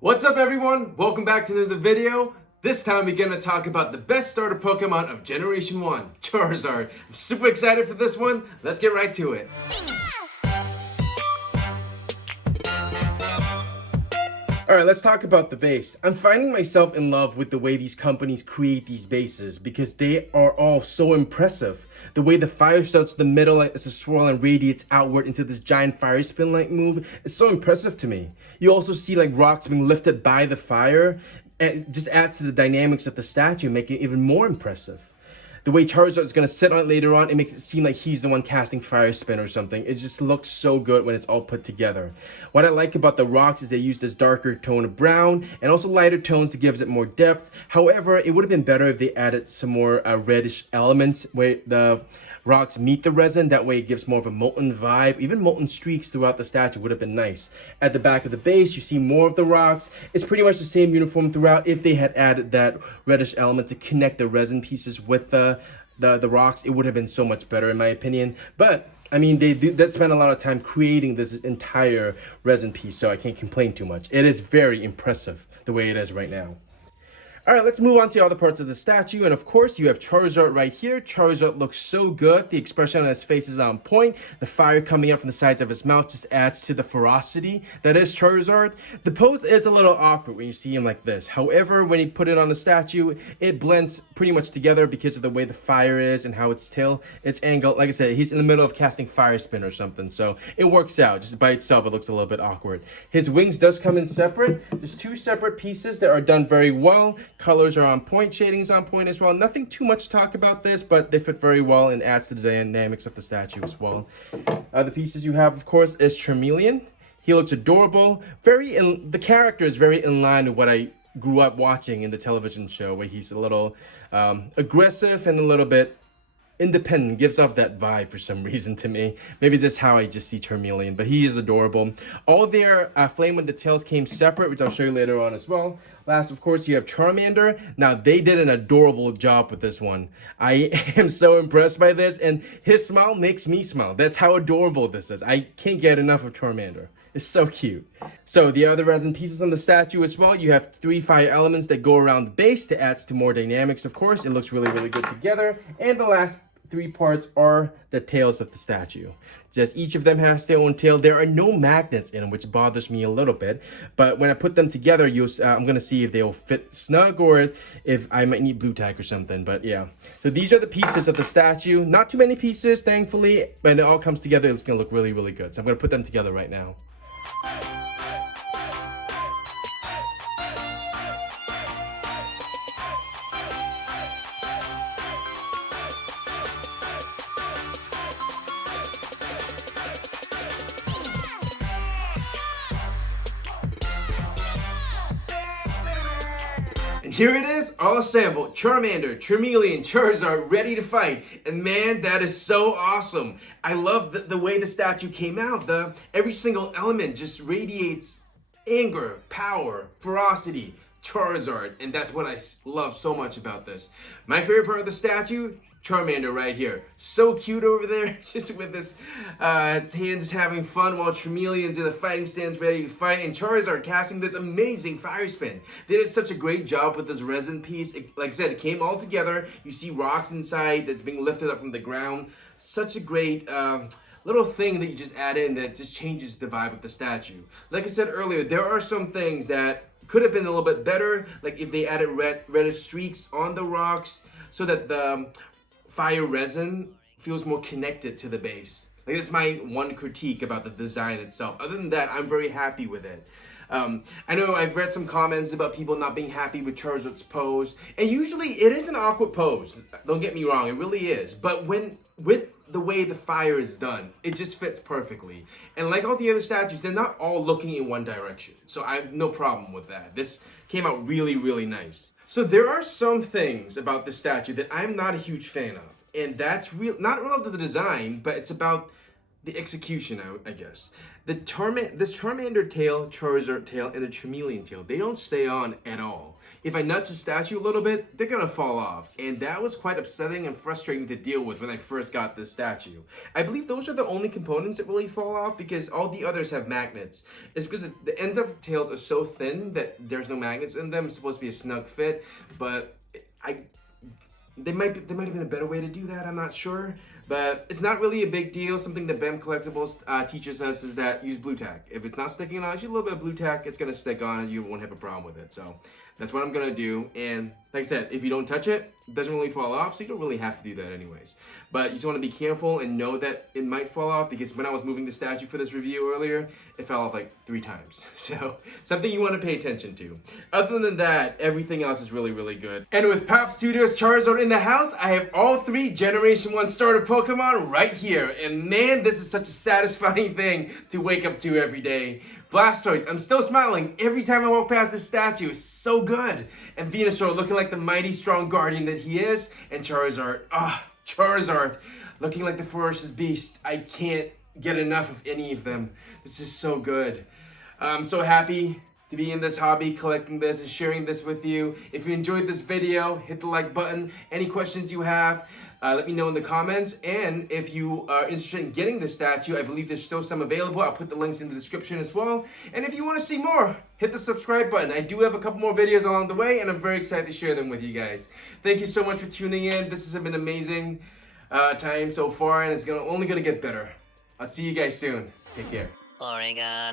What's up everyone? Welcome back to another video. This time we're going to talk about the best starter Pokemon of Generation 1, Charizard. I'm super excited for this one. Let's get right to it. Alright, let's talk about the base. I'm finding myself in love with the way these companies create these bases because they are all so impressive. The way the fire starts the middle as a swirl and radiates outward into this giant fire spin-like move is so impressive to me. You also see like rocks being lifted by the fire, and it just adds to the dynamics of the statue, making it even more impressive. The way Charizard is going to sit on it later on, it makes it seem like he's the one casting Fire Spin or something. It just looks so good when it's all put together. What I like about the rocks is they use this darker tone of brown and also lighter tones to give it more depth. However, it would have been better if they added some more reddish elements where the rocks meet the resin. That way it gives more of a molten vibe. Even molten streaks throughout the statue would have been nice. At the back of the base, you see more of the rocks. It's pretty much the same uniform throughout. If they had added that reddish element to connect the resin pieces with the rocks, it would have been so much better in my opinion. But I mean, they spent a lot of time creating this entire resin piece, so I can't complain too much. It is very impressive the way it is right now. Alright, let's move on to other parts of the statue, and of course you have Charizard right here. Charizard looks so good. The expression on his face is on point. The fire coming out from the sides of his mouth just adds to the ferocity that is Charizard. The pose is a little awkward when you see him like this. However, when you put it on the statue, it blends pretty much together because of the way the fire is and how it's angled. Like I said, he's in the middle of casting Fire Spin or something, so it works out. Just by itself, it looks a little bit awkward. His wings does come in separate. There's two separate pieces that are done very well. Colors are on point, shading's on point as well. Nothing too much to talk about this, but they fit very well and adds to the dynamics of the statue as well. The pieces you have, of course, is Charmeleon. He looks adorable. The character is very in line with what I grew up watching in the television show, where he's a little aggressive and a little bit independent, gives off that vibe for some reason to me. Maybe that's how I just see Charmeleon, but he is adorable. All their flame and the tails came separate, which I'll show you later on as well. Last, of course, you have Charmander. Now, they did an adorable job with this one. I am so impressed by this, and his smile makes me smile. That's how adorable this is. I can't get enough of Charmander. It's so cute. So the other resin pieces on the statue as well, you have 3 fire elements that go around the base that adds to more dynamics, of course. It looks really, really good together. And the last 3 parts are the tails of the statue. Just each of them has their own tail. There are no magnets in them, which bothers me a little bit. But when I put them together, I'm going to see if they'll fit snug or if I might need blue tack or something. But yeah. So these are the pieces of the statue. Not too many pieces, thankfully. But it all comes together. It's going to look really, really good. So I'm going to put them together right now. And here it is, all assembled. Charmander, Charmeleon, Charizard, ready to fight. And man, that is so awesome. I love the way the statue came out. Every single element just radiates anger, power, ferocity, Charizard. And that's what I love so much about this. My favorite part of the statue, Charmander right here. So cute over there, just with his hands just having fun while Charmeleon's in the fighting stance ready to fight, and Charizard casting this amazing Fire Spin. They did such a great job with this resin piece. Like I said, it came all together. You see rocks inside that's being lifted up from the ground. Such a great little thing that you just add in that just changes the vibe of the statue. Like I said earlier, there are some things that could have been a little bit better, like if they added reddish streaks on the rocks so that the fire resin feels more connected to the base. Like, that's my one critique about the design itself. Other than that, I'm very happy with it. I know I've read some comments about people not being happy with Charizard's pose, and usually it is an awkward pose. Don't get me wrong, it really is. But with the way the fire is done, it just fits perfectly. And like all the other statues, they're not all looking in one direction. So I have no problem with that. This came out really, really nice. So there are some things about this statue that I'm not a huge fan of. And that's not related to the design, but it's about the execution, I guess. This Charmander tail, Charizard tail, and the Charmeleon tail, they don't stay on at all. If I nudge the statue a little bit, they're gonna fall off. And that was quite upsetting and frustrating to deal with when I first got this statue. I believe those are the only components that really fall off because all the others have magnets. It's because the ends of tails are so thin that there's no magnets in them. It's supposed to be a snug fit, but there might have been a better way to do that, I'm not sure. But it's not really a big deal. Something that BEM Collectibles teaches us is that use blue tack. If it's not sticking on, use a little bit of blue tack, it's gonna stick on and you won't have a problem with it. So that's what I'm gonna do. And like I said, if you don't touch it, it doesn't really fall off, so you don't really have to do that anyways. But you just wanna be careful and know that it might fall off because when I was moving the statue for this review earlier, it fell off like 3 times. So something you wanna pay attention to. Other than that, everything else is really, really good. And with PPAP Studios Charizard in the house, I have all 3 Generation 1 starter Pokemon right here. And man, this is such a satisfying thing to wake up to every day. Blastoise, I'm still smiling every time I walk past this statue. It's so good. And Venusaur looking like the mighty strong guardian that he is. And Charizard, Charizard looking like the ferocious beast. I can't get enough of any of them. This is so good. I'm so happy to be in this hobby, collecting this and sharing this with you. If you enjoyed this video, hit the like button. Any questions you have, let me know in the comments. And if you are interested in getting this statue, I believe there's still some available. I'll put the links in the description as well. And if you want to see more, hit the subscribe button. I do have a couple more videos along the way, and I'm very excited to share them with you guys. Thank you so much for tuning in. This has been an amazing time so far, and it's only gonna get better. I'll see you guys soon. Take care. Oregon.